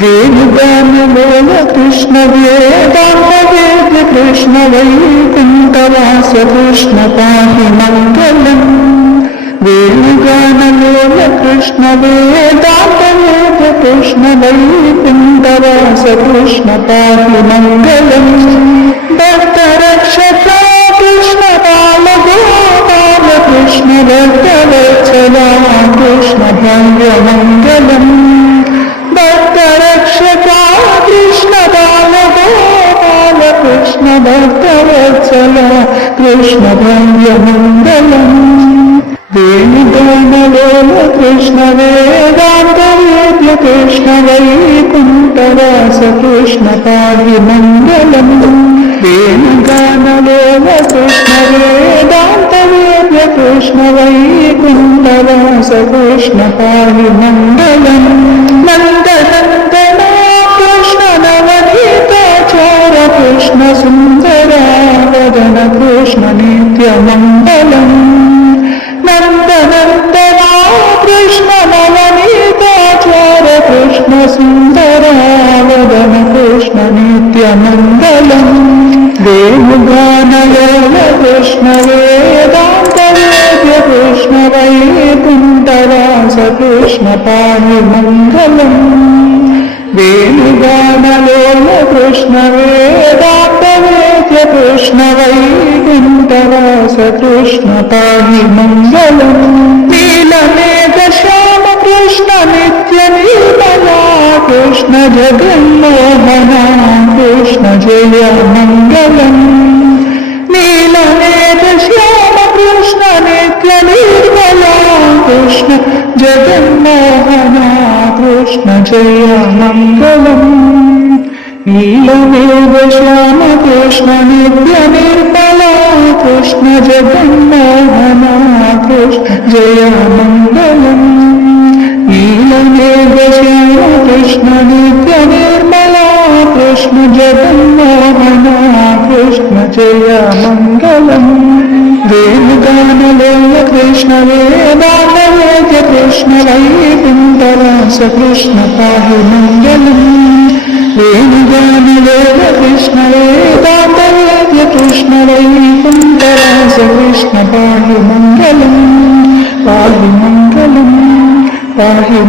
వేణుగానలోల కృష్ణ వేదాంత వేద కృష్ణ వైకుంఠవాస కృష్ణ పాహి మంగళం. వేణుగానలోల కృష్ణ వేదాంత వేద కృష్ణ వైకుంఠవాస కృష్ణ పాహి మంగళం. భక్తరక్షక కృష్ణ బాల గోపాల కృష్ణ భక్తవత్సల కృష్ణ భవ్య మంగళం. భక్తరక్షకా కృష్ణ బాల గోపాల కృష్ణ భక్తవత్సల కృష్ణ భవ్య మంగళం. వేణుగానలోల కృష్ణ వేదాంత వేద్య కృష్ణ వైకుంఠవాస కృష్ణ పాహి మంగళం. వేణుగానలోల కృష్ణ వేదాంత వేద్య కృష్ణ వైకుంఠవాస కృష్ణ పాహి మంగళం. నందనందన కృష్ణ నవనీతాచార కృష్ణ సుందరావదన కృష్ణ నిత్య మంగళం. నందనందన కృష్ణ నవనీతాచార కృష్ణ సుందరావదన కృష్ణ నిత్య మంగళం. వేణుగానలోల కృష్ణ వేదాంత వేద్య కృష్ణ వైకుంఠవాస కృష్ణ పాహి మంగళం. వేణుగానలోల కృష్ణ వేదాంత వేద్య కృష్ణ వైకుంఠవాస కృష్ణ పాహి మంగళం. నీలమేఘ శ్యామ కృష్ణ నిత్య నిర్మలా కృష్ణ జగన్మోహన కృష్ణ జయ మంగళం. నీలమేఘ శ్యామ కృష్ణ నిత్య నిర్మలా కృష్ణ జగన్మోహన కృష్ణ జయ మంగళం. నీలమేఘ శ్యామ కృష్ణ నిత్య నిర్మలా కృష్ణ జగన్మోహన కృష్ణ జయ మంగళం. నీలమేఘ శ్యామ కృష్ణ నిత్య నిర్మలా కృష్ణ జగన్మోహన కృష్ణ జయ మంగళం. వేణుగానలోల కృష్ణ వేదాంత వేద్య కృష్ణ వైకుంఠవాస కృష్ణ పాహి మంగళం. వేణుగానలోల కృష్ణ వేదాంత వేద్య కృష్ణ వైకుంఠవాస కృష్ణ పాహి మంగళం. పాహి మంగళం పాహి